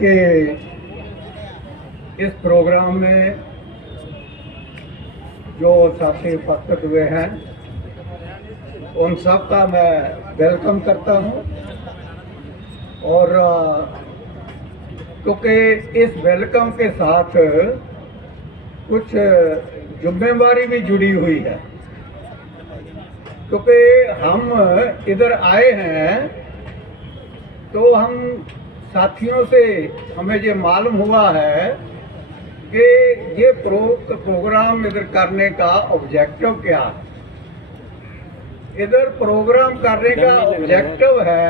के इस प्रोग्राम में जो साथी उपस्थित हुए हैं उन सब का मैं वेलकम करता हूं और क्योंकि इस वेलकम के साथ कुछ जिम्मेवारी भी जुड़ी हुई है, क्योंकि हम इधर आए हैं तो हम साथियों से हमें ये मालूम हुआ है कि ये प्रोग्राम इधर करने का ऑब्जेक्टिव क्या है। इधर प्रोग्राम करने का ऑब्जेक्टिव है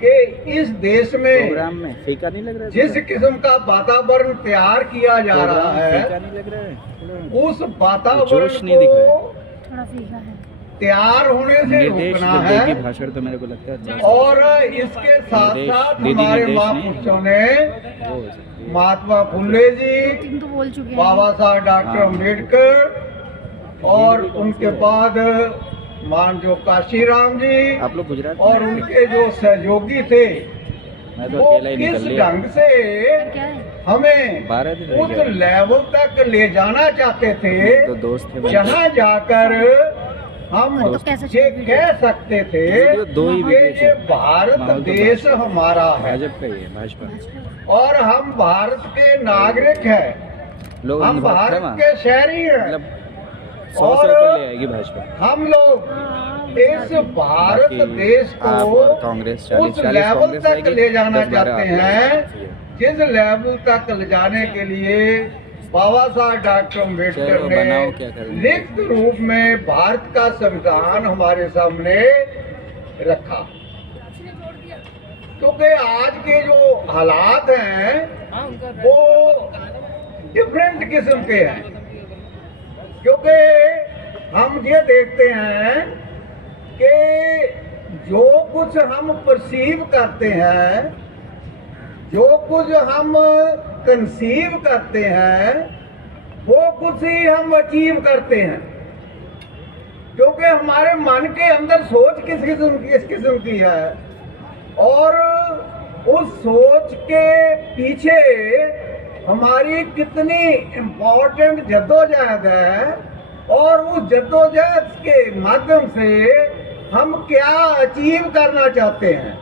कि इस देश में प्रोग्राम में फीका नहीं लग रहा है, जिस किस्म का वातावरण तैयार किया जा रहा है उस वातावरण को थोड़ा फीका है, तैयार होने से रोकना है। भाषण तो मेरे को लगता है और इसके साथ साथ हमारे महापुरुषों ने महात्मा फुले जी, तो बोल चुके हैं। बाबा साहब डॉक्टर अम्बेडकर और उनके बाद मान जो काशीराम जी आप लोग गुजरात और उनके जो सहयोगी थे मैं तो वो अकेला ही किस निकल लिया। ढंग से क्या है? हमें 12 दिन उस लेवल तक ले जाना चाहते थे तो दोस्त थे जहाँ जाकर हम तो कैसे ये कह सकते थे दो ही कि ये भारत देश हमारा है भाजपा का ही है, भाजपा और हम भारत के नागरिक हैं, लोग हम भारत के शहरी हैं मतलब 100 से ऊपर ले आएगी भाजपा। हम लोग इस भारत देश आप और कांग्रेस को उस 40 लेवल कांग्रेस तक आएगी, ले जाना 10-12 चाहते आप हैं जिस लेवल तक ले जाने के लिए बाबा साहब डॉक्टर अम्बेडकर चलो, बनाओ क्या ने करें। लिखित रूप में भारत का संविधान हमारे सामने रखा। क्योंकि आज के जो हालात हैं वो डिफरेंट किस्म के हैं, क्योंकि हम ये देखते हैं कि जो कुछ हम परसीव करते हैं, जो कुछ हम कंसीव करते हैं, वो कुछ ही हम अचीव करते हैं, क्योंकि हमारे मन के अंदर सोच किस किस्म की है और उस सोच के पीछे हमारी कितनी इम्पोर्टेंट जद्दोजहद है और उस जद्दोजहद के माध्यम से हम क्या अचीव करना चाहते हैं।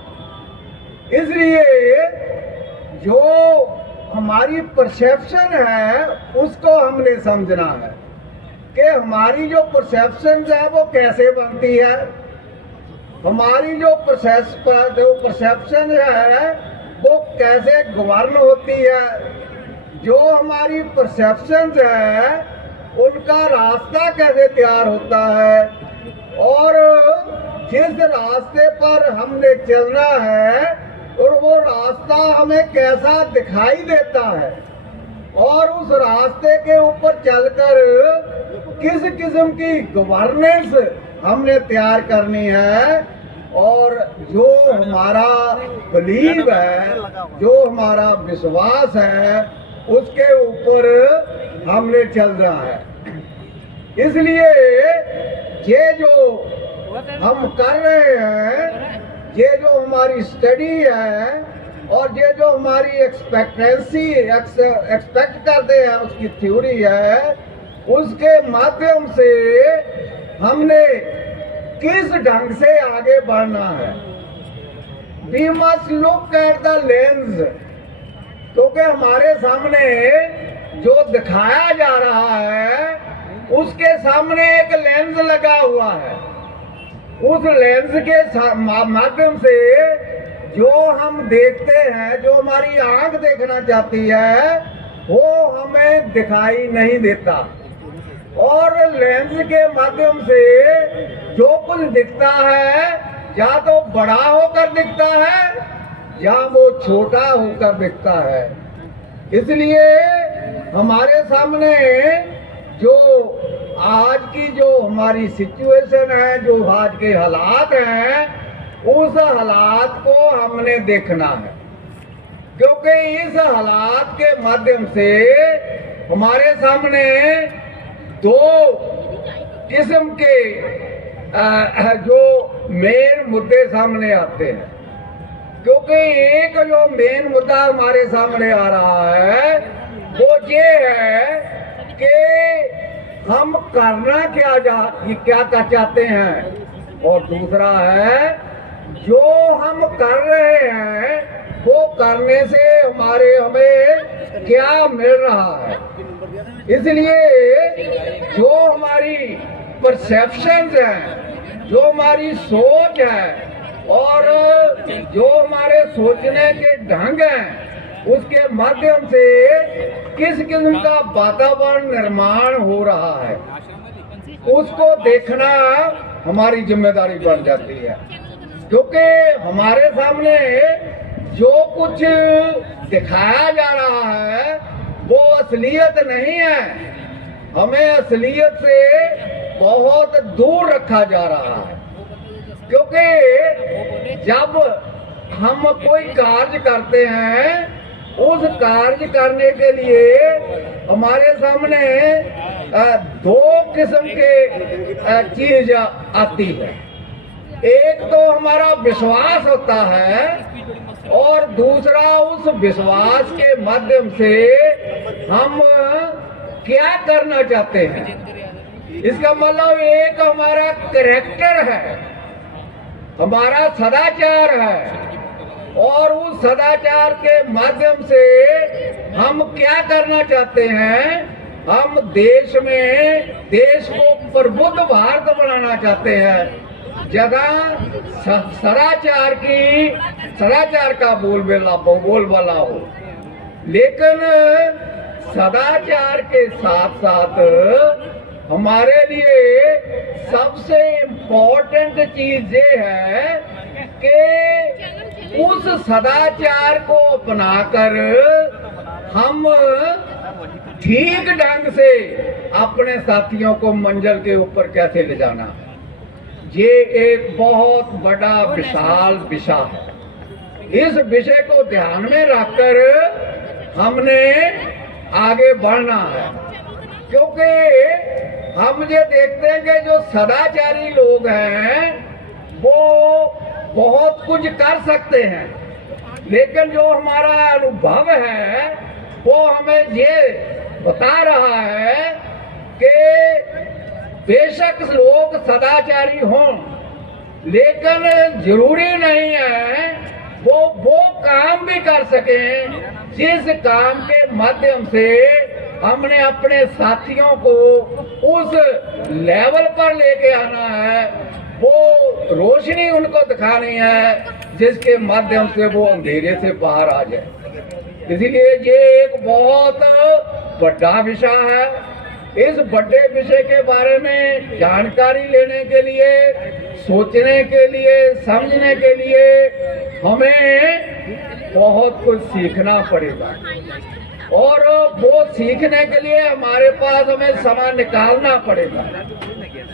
इसलिए जो हमारी परसेप्शन है उसको हमने समझना है कि हमारी जो परसेप्शन है वो कैसे बनती है, हमारी जो परसेप्शन है वो कैसे गवर्न होती है, जो हमारी परसेप्शन है उनका रास्ता कैसे तैयार होता है और जिस रास्ते पर हमने चलना है और वो रास्ता हमें कैसा दिखाई देता है और उस रास्ते के ऊपर चलकर किस किस्म की गवर्नेंस हमने तैयार करनी है और जो हमारा बिलीव है, जो हमारा विश्वास है उसके ऊपर हमने चलना है। इसलिए ये जो हम कर रहे हैं, ये जो हमारी स्टडी है और ये जो हमारी एक्सपेक्ट करते हैं उसकी थ्योरी है, उसके माध्यम से हमने किस ढंग से आगे बढ़ना है। We must look at the lens, क्योंकि हमारे सामने जो दिखाया जा रहा है उसके सामने एक लेंस लगा हुआ है। उस लेंस के माध्यम से जो हम देखते हैं, जो हमारी आंख देखना चाहती है वो हमें दिखाई नहीं देता और लेंस के माध्यम से जो कुछ दिखता है या तो बड़ा होकर दिखता है या वो छोटा होकर दिखता है। इसलिए हमारे सामने जो आज की जो हमारी सिचुएशन है, जो आज के हालात हैं, उस हालात को हमने देखना है, क्योंकि इस हालात के माध्यम से हमारे सामने दो किस्म के जो मेन मुद्दे सामने आते हैं। क्योंकि एक जो मेन मुद्दा हमारे सामने आ रहा है वो ये है कि हम करना क्या चाहते हैं, और दूसरा है जो हम कर रहे हैं वो करने से हमें क्या मिल रहा है। इसलिए जो हमारी परसेप्शंस हैं, जो हमारी सोच है और जो हमारे सोचने के ढंग हैं, उसके माध्यम से किस किस्म का वातावरण निर्माण हो रहा है, उसको देखना हमारी जिम्मेदारी बन जाती है। क्योंकि हमारे सामने जो कुछ दिखाया जा रहा है वो असलियत नहीं है, हमें असलियत से बहुत दूर रखा जा रहा है। क्योंकि जब हम कोई कार्य करते हैं, उस कार्य करने के लिए हमारे सामने दो किस्म के चीज आती है। एक तो हमारा विश्वास होता है और दूसरा उस विश्वास के माध्यम से हम क्या करना चाहते हैं। इसका मतलब एक हमारा कैरेक्टर है, हमारा सदाचार है, और उस सदाचार के माध्यम से हम क्या करना चाहते हैं। हम देश को प्रबुद्ध भारत बनाना चाहते हैं, जगह सदाचार का बोलबाला हो। लेकिन सदाचार के साथ साथ हमारे लिए सबसे इम्पोर्टेंट चीज ये है कि उस सदाचार को अपनाकर हम ठीक ढंग से अपने साथियों को मंजिल के ऊपर कैसे ले जाना। ये एक बहुत बड़ा विशाल विषय है। इस विषय को ध्यान में रखकर हमने आगे बढ़ना है, क्योंकि हम ये देखते हैं कि जो सदाचारी लोग हैं वो बहुत कुछ कर सकते हैं, लेकिन जो हमारा अनुभव है वो हमें ये बता रहा है कि बेशक लोग सदाचारी हों, लेकिन जरूरी नहीं है वो काम भी कर सकें जिस काम के माध्यम से हमने अपने साथियों को उस लेवल पर लेके आना है। वो रोशनी उनको दिखानी है जिसके माध्यम से वो अंधेरे से बाहर आ जाए। इसलिए ये एक बहुत बड़ा विषय है। इस बड़े विषय के बारे में जानकारी लेने के लिए, सोचने के लिए, समझने के लिए हमें बहुत कुछ सीखना पड़ेगा, और वो सीखने के लिए हमारे पास हमें समय निकालना पड़ेगा।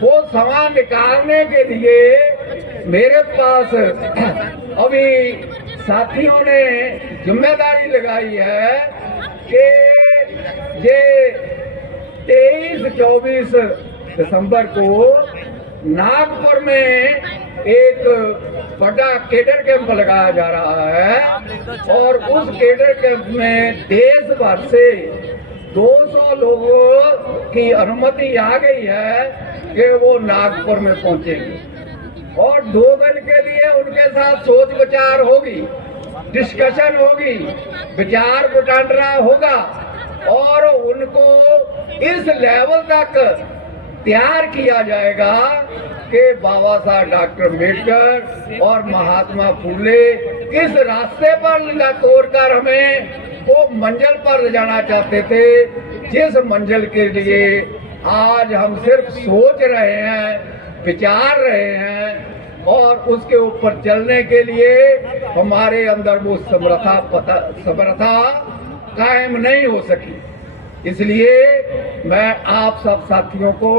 वो समय निकालने के लिए मेरे पास अभी साथियों ने जिम्मेदारी लगाई है कि ये 23-24 दिसंबर को नागपुर में एक बड़ा केडर कैंप लगाया जा रहा है, और उस केडर कैंप में देश भर से 200 लोगों की अनुमति आ गई है कि वो नागपुर में पहुंचेंगे, और 2 दिन के लिए उनके साथ सोच विचार होगी, डिस्कशन होगी, विचार वटांदरा होगा, और उनको इस लेवल तक तैयार किया जाएगा कि बाबा साहब डॉक्टर अम्बेडकर और महात्मा फुले किस रास्ते पर तोड़कर हमें वो मंजिल पर ले जाना चाहते थे, जिस मंजिल के लिए आज हम सिर्फ सोच रहे हैं, विचार रहे हैं, और उसके ऊपर चलने के लिए हमारे अंदर वो समर्था कायम नहीं हो सकी। इसलिए मैं आप सब साथियों को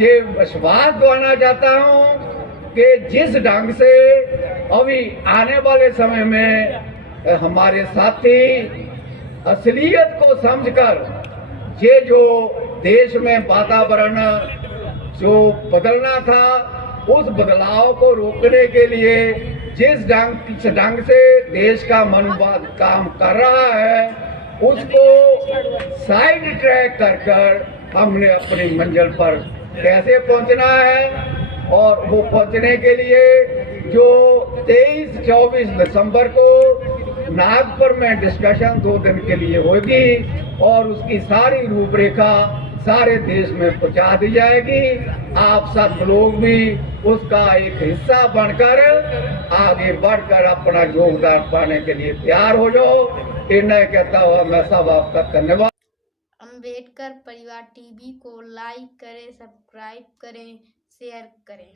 ये विश्वास दिलाना चाहता हूँ कि जिस ढंग से अभी आने वाले समय में हमारे साथी असलियत को समझकर ये जो देश में वातावरण जो बदलना था, उस बदलाव को रोकने के लिए जिस ढंग से देश का मनोवाद काम कर रहा है उसको साइड ट्रैक कर हमने अपनी मंजिल पर कैसे पहुंचना है। और वो पहुंचने के लिए जो 23-24 दिसंबर को नागपुर में डिस्कशन 2 दिन के लिए होगी और उसकी सारी रूपरेखा सारे देश में पहुंचा दी जाएगी। आप सब लोग भी उसका एक हिस्सा बनकर आगे बढ़कर अपना योगदान पाने के लिए तैयार हो जाओ। इन्हें कहता हुआ मैं सब आपका धन्यवाद। अम्बेडकर परिवार टीवी को लाइक करें, सब्सक्राइब करें, शेयर करें।